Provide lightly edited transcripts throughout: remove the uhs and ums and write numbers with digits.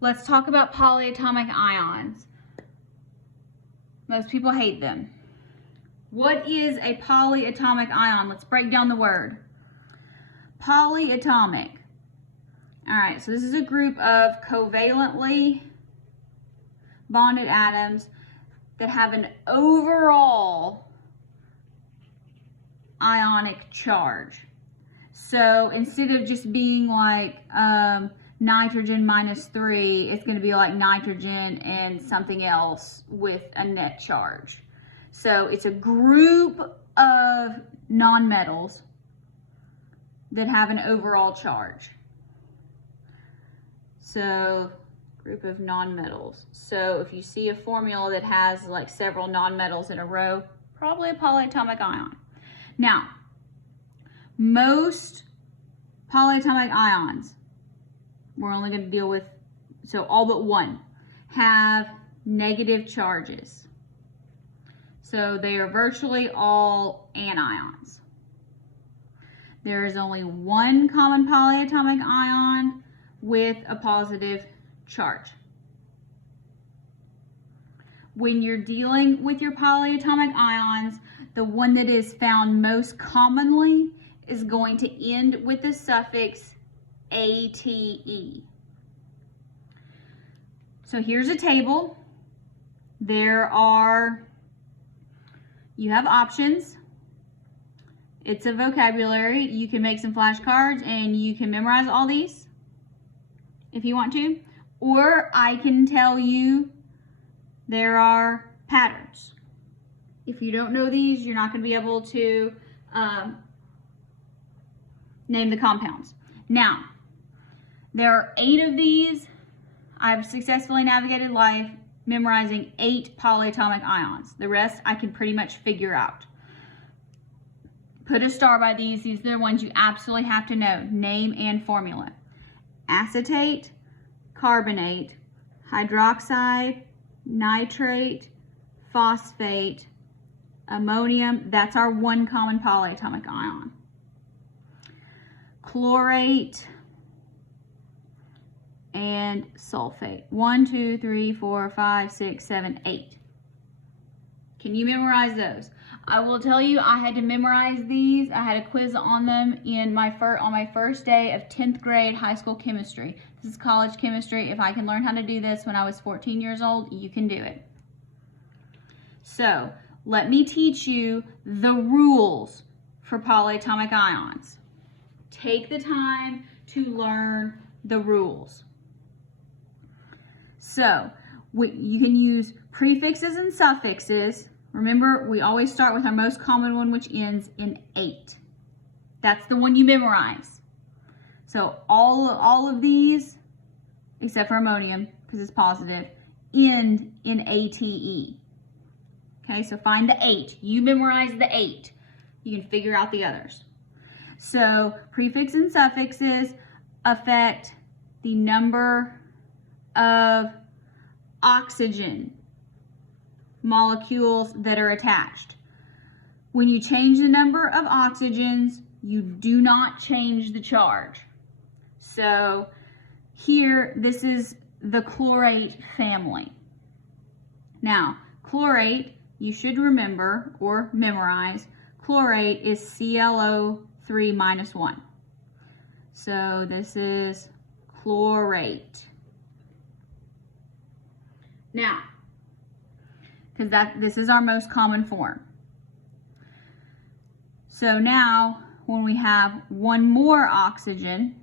Let's talk about polyatomic ions. Most people hate them. What is a polyatomic ion? Let's break down the word. Polyatomic. All right, so this is a group of covalently bonded atoms that have an overall ionic charge. So instead of just being like nitrogen -3, it's going to be like nitrogen and something else with a net charge. So it's a group of nonmetals that have an overall charge. So group of nonmetals. So if you see a formula that has like several nonmetals in a row, probably a polyatomic ion. Now, most polyatomic ions, we're only going to deal with, so all but one, have negative charges. So they are virtually all anions. There is only one common polyatomic ion with a positive charge. When you're dealing with your polyatomic ions, the one that is found most commonly is going to end with the suffix ATE. So here's a table. You have options. It's a vocabulary. You can make some flashcards and you can memorize all these if you want to. Or I can tell you there are patterns. If you don't know these, you're not going to be able to name the compounds. Now, there are 8 of these. I've successfully navigated life memorizing 8 polyatomic ions. The rest I can pretty much figure out. Put a star by these. These are the ones you absolutely have to know. Name and formula. Acetate, carbonate, hydroxide, nitrate, phosphate, ammonium. That's our one common polyatomic ion. Chlorate and sulfate. 1, 2, 3, 4, 5, 6, 7, 8. Can you memorize those? I will tell you, I had to memorize these. I had a quiz on them on my first day of 10th grade high school chemistry. This is college chemistry. If I can learn how to do this when I was 14 years old, you can do it. So let me teach you the rules for polyatomic ions. Take the time to learn the rules. So you can use prefixes and suffixes. Remember, we always start with our most common one, which ends in 8. That's the one you memorize. So all of these, except for ammonium, because it's positive, end in ATE. Okay, so find the 8. You memorize the 8. You can figure out the others. So prefix and suffixes affect the number of oxygen molecules that are attached. When you change the number of oxygens, you do not change the charge. So here, this is the chlorate family. Now, chlorate, you should remember or memorize, chlorate is ClO3 - 1. So this is chlorate. Now, because this is our most common form. So now, when we have one more oxygen,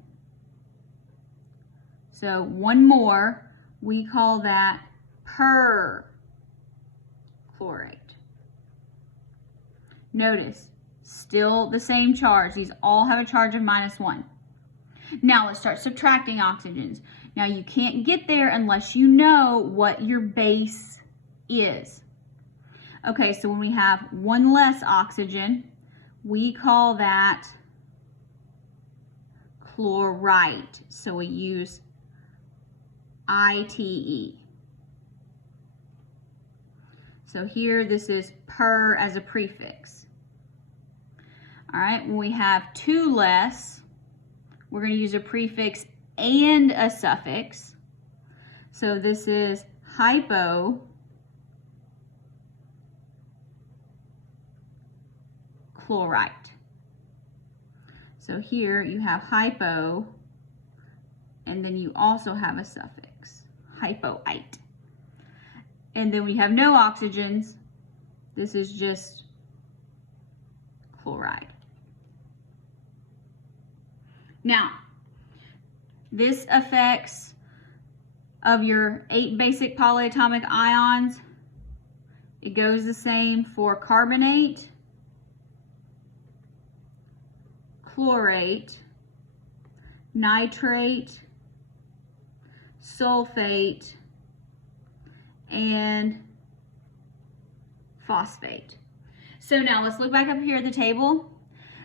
so one more, we call that perchlorate. Notice, still the same charge. These all have a charge of -1. Now let's start subtracting oxygens. Now you can't get there unless you know what your base is. Okay, so when we have one less oxygen, we call that chlorite. So we use ITE. So here, this is per as a prefix. All right, when we have 2 less, we're going to use a prefix and a suffix. So this is Hypo Chlorite. So here you have hypo, and then you also have a suffix, hypoite. And then we have no oxygens. This is just chloride. Now, this affects of your 8 basic polyatomic ions. It goes the same for carbonate, chlorate, nitrate, sulfate, and phosphate. So now let's look back up here at the table.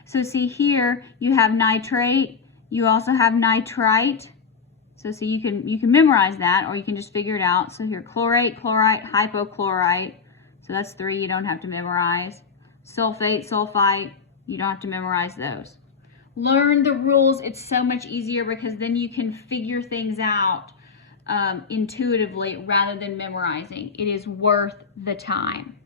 So see here you have nitrate, you also have nitrite. So see, you can memorize that, or you can just figure it out. So here, chlorate, chlorite, hypochlorite. So that's 3 you don't have to memorize. Sulfate, sulfite, you don't have to memorize those. Learn the rules. It's so much easier because then you can figure things out intuitively rather than memorizing. It is worth the time.